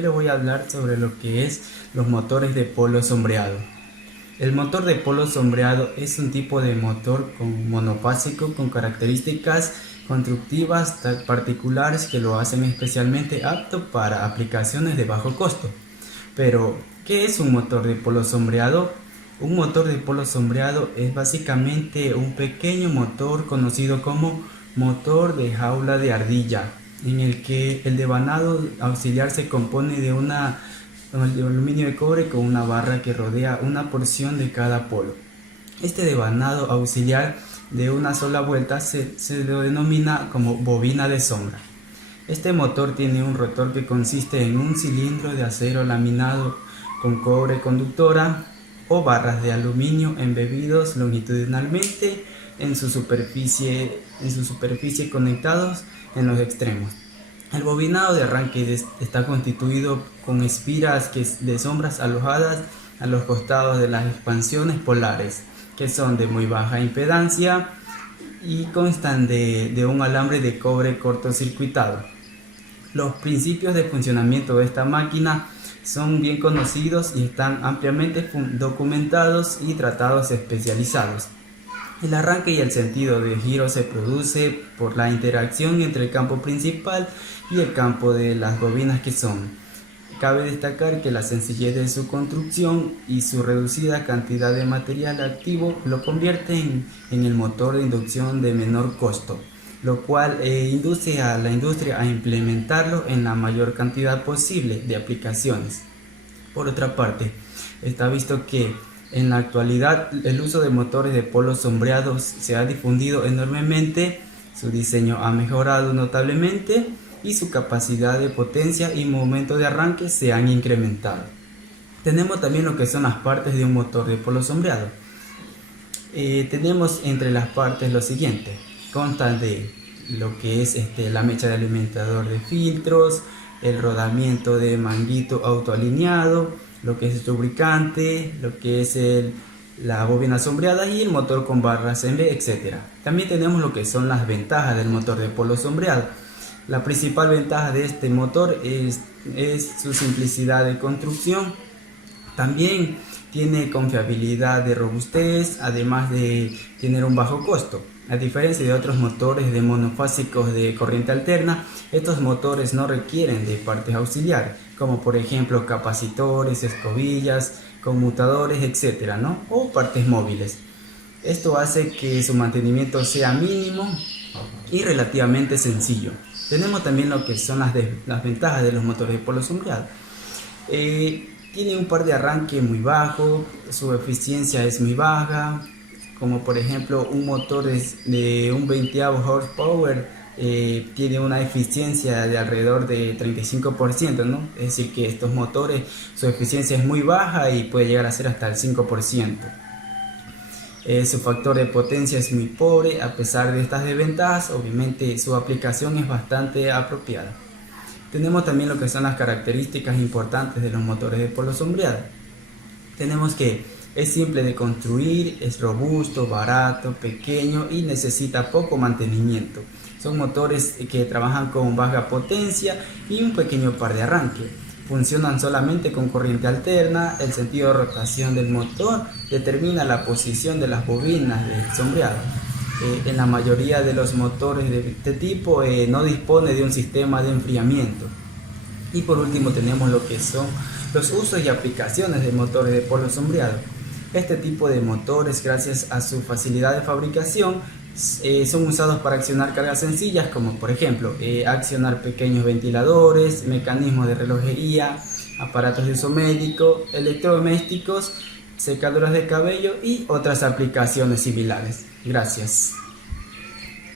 Le voy a hablar sobre lo que es los motores de polo sombreado. El motor de polo sombreado es un tipo de motor monofásico con características constructivas particulares que lo hacen especialmente apto para aplicaciones de bajo costo. Pero, ¿qué es un motor de polo sombreado? Un motor de polo sombreado es básicamente un pequeño motor conocido como motor de jaula de ardilla, en el que el devanado auxiliar se compone de aluminio de cobre con una barra que rodea una porción de cada polo. Este devanado auxiliar de una sola vuelta se lo denomina como bobina de sombra. Este motor tiene un rotor que consiste en un cilindro de acero laminado con cobre conductora o barras de aluminio embebidos longitudinalmente en su superficie conectados en los extremos. El bobinado de arranque está constituido con espiras de sombras alojadas a los costados de las expansiones polares, que son de muy baja impedancia y constan de un alambre de cobre cortocircuitado. Los principios de funcionamiento de esta máquina son bien conocidos y están ampliamente documentados y tratados especializados. El arranque y el sentido de giro se produce por la interacción entre el campo principal y el campo de las bobinas que son. Cabe destacar que la sencillez de su construcción y su reducida cantidad de material activo lo convierten en el motor de inducción de menor costo, lo cual induce a la industria a implementarlo en la mayor cantidad posible de aplicaciones. Por otra parte, está visto que en la actualidad el uso de motores de polo sombreados se ha difundido enormemente, su diseño ha mejorado notablemente y su capacidad de potencia y momento de arranque se han incrementado. Tenemos también lo que son las partes de un motor de polo sombreado. Tenemos entre las partes lo siguiente: consta de lo que es la mecha de alimentador de filtros, el rodamiento de manguito autoalineado, lo que es el lubricante, lo que es la bobina sombreada y el motor con barras en B, etc. También tenemos lo que son las ventajas del motor de polo sombreado. La principal ventaja de este motor es su simplicidad de construcción. También tiene confiabilidad de robustez, además de tener un bajo costo. A diferencia de otros motores de monofásicos de corriente alterna, estos motores no requieren de partes auxiliares, como por ejemplo capacitores, escobillas, conmutadores, etc., o partes móviles. Esto hace que su mantenimiento sea mínimo y relativamente sencillo. Tenemos también lo que son las ventajas de los motores de polo sombreado. Tiene un par de arranque muy bajo, su eficiencia es muy baja, como por ejemplo un motor de un 20 horsepower tiene una eficiencia de alrededor de 35%, Es decir que estos motores, su eficiencia es muy baja y puede llegar a ser hasta el 5%. Su factor de potencia es muy pobre. A pesar de estas desventajas, obviamente su aplicación es bastante apropiada. Tenemos también lo que son las características importantes de los motores de polo sombreado. Tenemos que es simple de construir, es robusto, barato, pequeño y necesita poco mantenimiento. Son motores que trabajan con baja potencia y un pequeño par de arranque. Funcionan solamente con corriente alterna. El sentido de rotación del motor determina la posición de las bobinas de sombreado. En la mayoría de los motores de este tipo no dispone de un sistema de enfriamiento. Y por último tenemos lo que son los usos y aplicaciones de motores de polo sombreado. Este tipo de motores, gracias a su facilidad de fabricación, son usados para accionar cargas sencillas, como por ejemplo accionar pequeños ventiladores, mecanismos de relojería, aparatos de uso médico, electrodomésticos, secadoras de cabello y otras aplicaciones similares. Gracias.